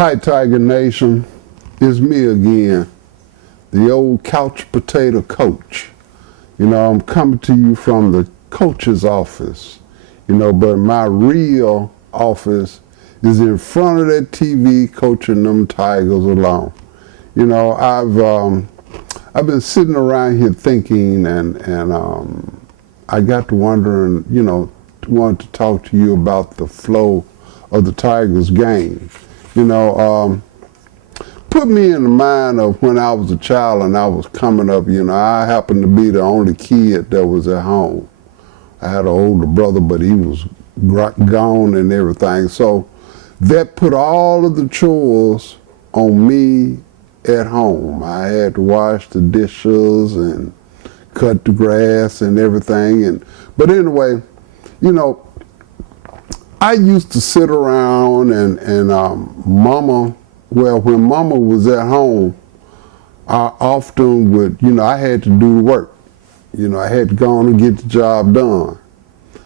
Hi, Tiger Nation. It's me again, the old couch potato coach. I'm coming to you from the coach's office, but my real office is in front of that TV coaching them Tigers along. I've been sitting around here thinking and I got to wondering, wanted to talk to you about the flow of the Tigers game. Put me in the mind of when I was a child and I was coming up. I happened to be the only kid that was at home. I had an older brother, but he was gone and everything. So that put all of the chores on me at home. I had to wash the dishes and cut the grass and everything. But anyway, I used to sit around and when Mama was at home, I often would, I had to do the work. I had to go on and get the job done.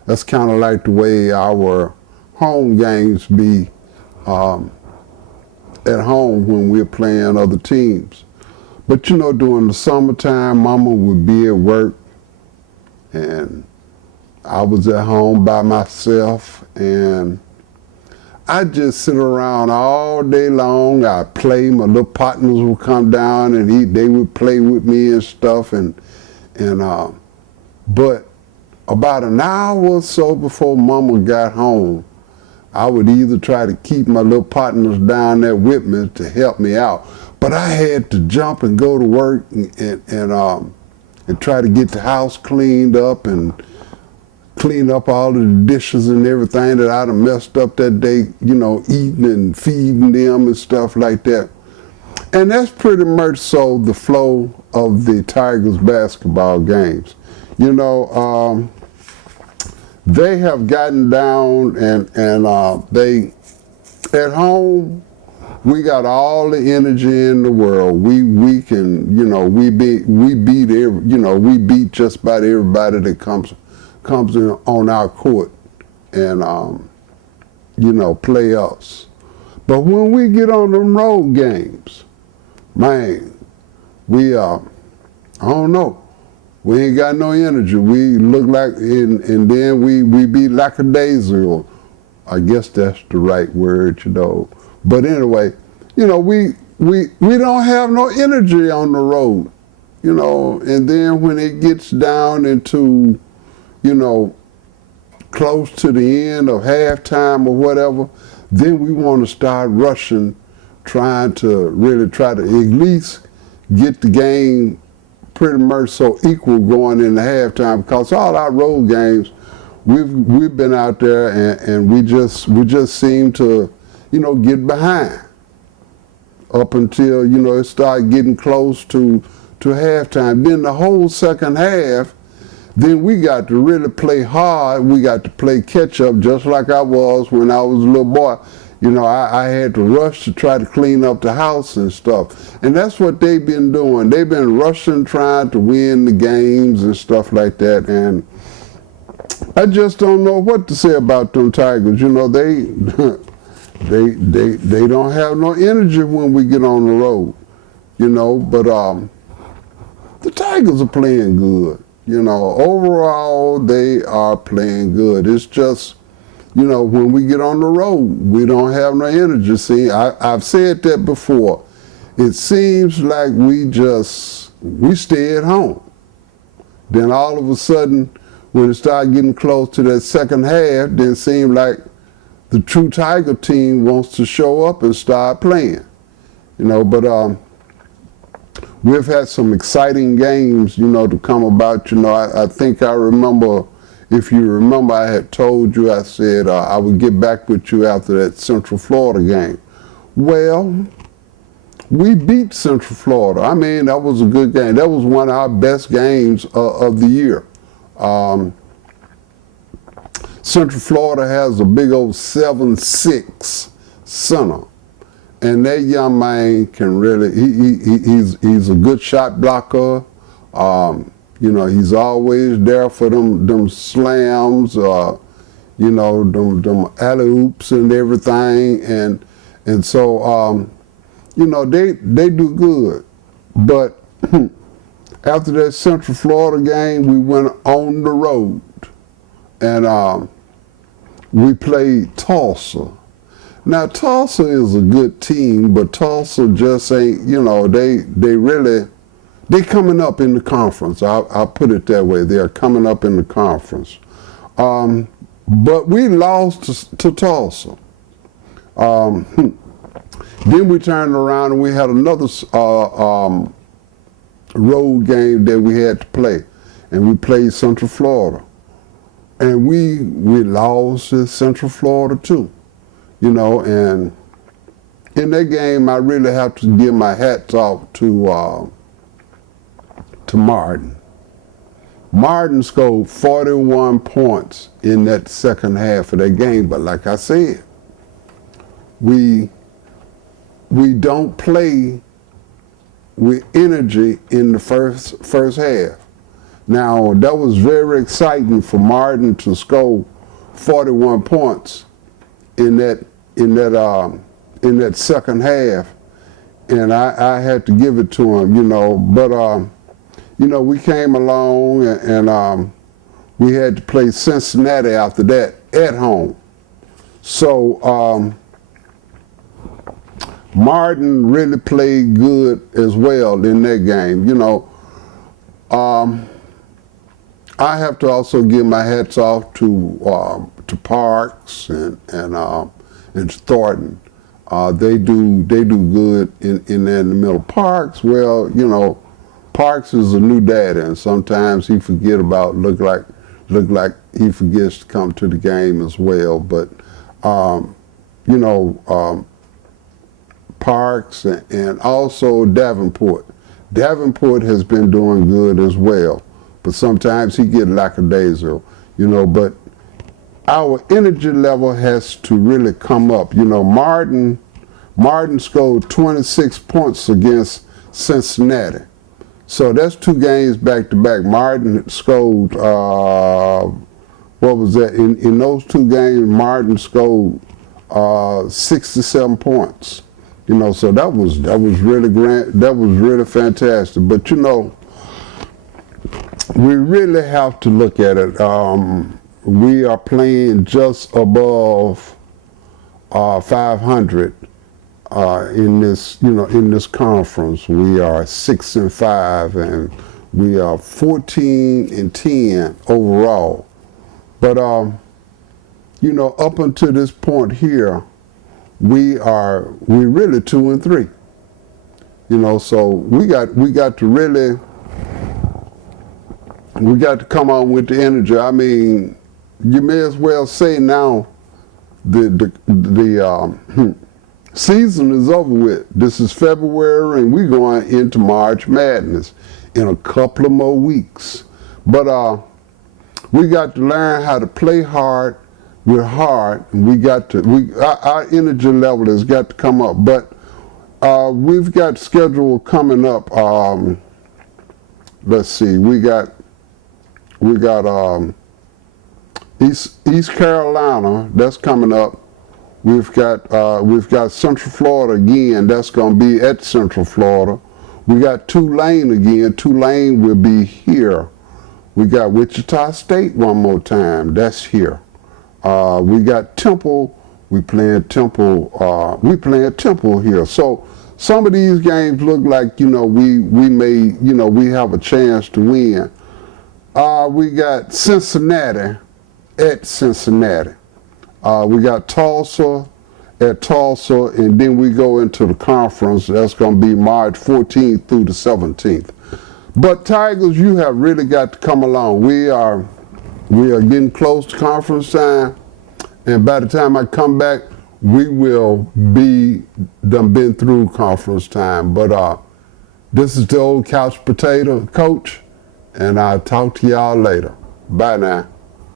That's kind of like the way our home games be at home when we're playing other teams. But during the summertime, Mama would be at work and I was at home by myself, and I just sit around all day long. I'd play, my little partners would come down and they would play with me and stuff. But about an hour or so before Mama got home, I would either try to keep my little partners down there with me to help me out. But I had to jump and go to work and try to get the house cleaned up and clean up all of the dishes and everything that I'd have messed up that day, eating and feeding them and stuff like that. And that's pretty much so the flow of the Tigers basketball games. They have gotten down and they, at home, we got all the energy in the world. We can, we beat just about everybody that comes in on our court and, play us. But when we get on them road games, man, we, I don't know, we ain't got no energy. We look like, and then we be lackadaisical. I guess that's the right word, But anyway, we don't have no energy on the road, and then when it gets down into, close to the end of halftime or whatever, then we want to start rushing, trying to at least get the game pretty much so equal going into halftime, because all our road games, we've been out there and we just seem to, get behind up until, it started getting close to halftime. Then the whole second half, then we got to really play hard. We got to play catch up just like I was when I was a little boy. I had to rush to try to clean up the house and stuff. And that's what they've been doing. They've been rushing, trying to win the games and stuff like that. And I just don't know what to say about them Tigers. They don't have no energy when we get on the road. But the Tigers are playing good. Overall, they are playing good. It's just, when we get on the road, we don't have no energy. See, I've said that before. It seems like we stay at home. Then all of a sudden, when it started getting close to that second half, then it seemed like the true Tiger team wants to show up and start playing. But we've had some exciting games, to come about. I think I remember, if you remember, I had told you, I said I would get back with you after that Central Florida game. Well, we beat Central Florida. I mean, that was a good game. That was one of our best games of the year. Central Florida has a big old 7'6" center. And that young man can really, he's a good shot blocker. He's always there for them slams, them alley-oops and everything. And so, you know, they do good. But after that Central Florida game, we went on the road, and we played Tulsa. Now, Tulsa is a good team, but Tulsa just ain't, you know, they coming up in the conference. I'll put it that way. They're coming up in the conference. But we lost to Tulsa. Then we turned around and we had another road game that we had to play. And we played Central Florida. And we lost to Central Florida too. You know, and in that game, I really have to give my hats off to Martin. Martin scored 41 points in that second half of that game, but like I said, we don't play with energy in the first half. Now, that was very exciting for Martin to score 41 points in that second half, and I had to give it to him, you know. But you know, we came along and we had to play Cincinnati after that at home. So Martin really played good as well in that game, you know. I have to also give my hats off to Parks and Thornton. They do good in the middle. Parks, well, you know, Parks is a new daddy, and sometimes he look like he forgets to come to the game as well. But you know, Parks and also Davenport. Davenport has been doing good as well, but sometimes he get lackadaisical, you know. But our energy level has to really come up. You know, Martin scored 26 points against Cincinnati. So that's 2 games back to back. Martin scored, what was that? In those 2 games, Martin scored 67 points. You know, so that was really grand. That was really fantastic. But you know, we really have to look at it. We are playing just above 500 in this, you know, in this conference. We are 6-5, and we are 14-10 overall. But you know, up until this point here, we're really 2-3. You know, so we got to really, we got to come on with the energy. I mean, you may as well say now the season is over with. This is February, and we're going into March Madness in a couple of more weeks. But we got to learn how to play hard with hard, and our energy level has got to come up. But we've got schedule coming up. Let's see, we got East Carolina, that's coming up. We've got Central Florida again. That's going to be at Central Florida. We got Tulane again. Tulane will be here. We got Wichita State one more time. That's here. We got Temple. We playing Temple here. So some of these games look like, you know, we may, you know, we have a chance to win. We got Cincinnati at Cincinnati. We got Tulsa at Tulsa, and then we go into the conference. That's going to be March 14th through the 17th. But Tigers, you have really got to come along. We are getting close to conference time, and by the time I come back, we will be been through conference time. But this is the old couch potato coach, and I'll talk to y'all later. Bye now.